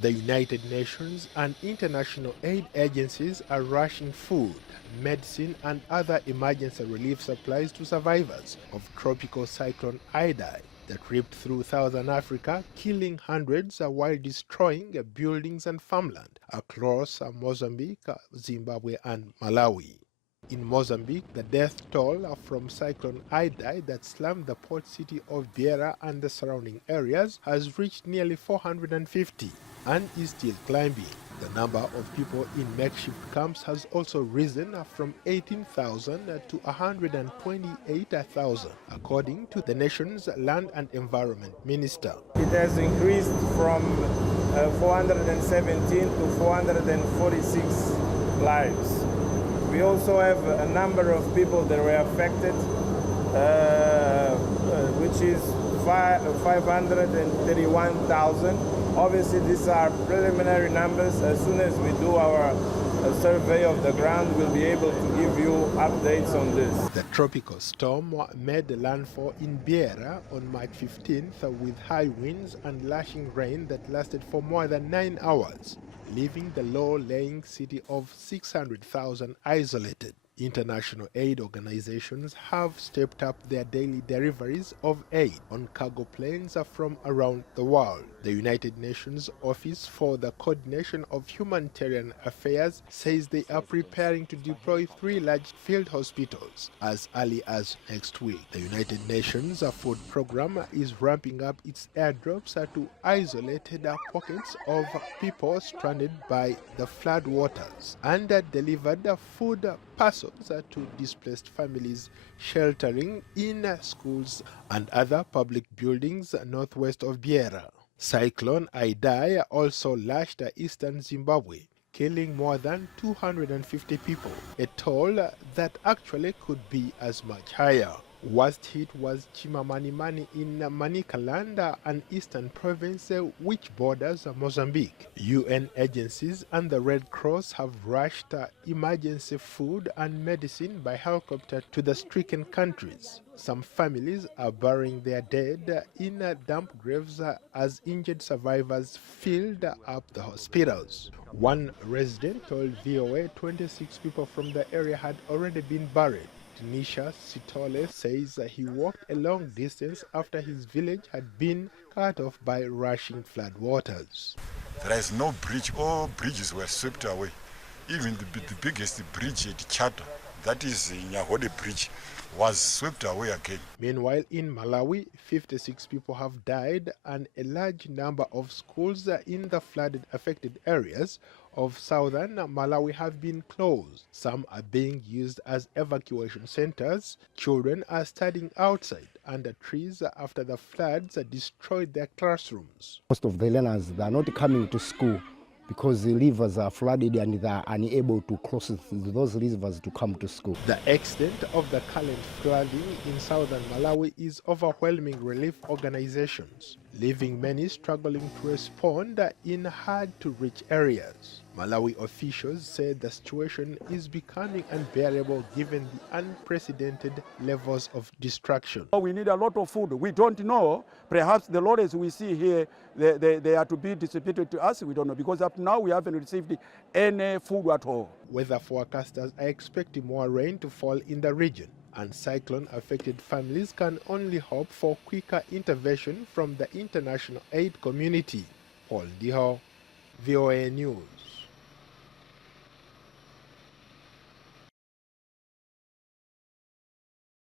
The United Nations and international aid agencies are rushing food, medicine and other emergency relief supplies to survivors of Tropical Cyclone Idai that ripped through southern Africa, killing hundreds while destroying buildings and farmland across Mozambique, Zimbabwe and Malawi. In Mozambique, the death toll from Cyclone Idai that slammed the port city of Beira and the surrounding areas has reached nearly 450 and is still climbing. The number of people in makeshift camps has also risen from 18,000 to 128,000, according to the nation's Land and Environment Minister. It has increased from 417 to 446 lives. We also have a number of people that were affected, which is 531,000. Obviously, these are preliminary numbers. As soon as we do our survey of the ground, we'll be able to give you updates on this. The tropical storm made landfall in Beira on March 15th with high winds and lashing rain that lasted for more than 9 hours, leaving the low-lying city of 600,000 isolated. International aid organizations have stepped up their daily deliveries of aid on cargo planes from around the world. The United Nations Office for the Coordination of Humanitarian Affairs says they are preparing to deploy 3 large field hospitals as early as next week. The United Nations Food Program is ramping up its airdrops to isolated pockets of people stranded by the flood waters and delivered food parcels to displaced families sheltering in schools and other public buildings northwest of Beira. Cyclone Idai also lashed eastern Zimbabwe, killing more than 250 people, a toll that actually could be as much higher. Worst hit was Chimanimani in Manicaland, an eastern province which borders Mozambique. UN agencies and the Red Cross have rushed emergency food and medicine by helicopter to the stricken countries. Some families are burying their dead in damp graves as injured survivors filled up the hospitals. One resident told VOA 26 people from the area had already been buried. Tanisha Sitole says he walked a long distance after his village had been cut off by rushing floodwaters. There is no bridge. All bridges were swept away. Even the biggest bridge at Chata, that is Nyahode Bridge, was swept away again. Meanwhile, in Malawi, 56 people have died and a large number of schools in the flooded-affected areas of southern Malawi have been closed. Some are being used as evacuation centers. Children are studying outside under trees after the floods destroyed their classrooms. Most of the learners, they are not coming to school because the rivers are flooded and they are unable to cross those rivers to come to school. The extent of the current flooding in southern Malawi is overwhelming relief organizations, leaving many struggling to respond in hard-to-reach areas. Malawi officials say the situation is becoming unbearable given the unprecedented levels of destruction. We need a lot of food. We don't know. Perhaps the lorries we see here, they are to be distributed to us. We don't know, because up now we haven't received any food at all. Weather forecasters are expecting more rain to fall in the region, and cyclone-affected families can only hope for quicker intervention from the international aid community. Paul Diho, VOA News.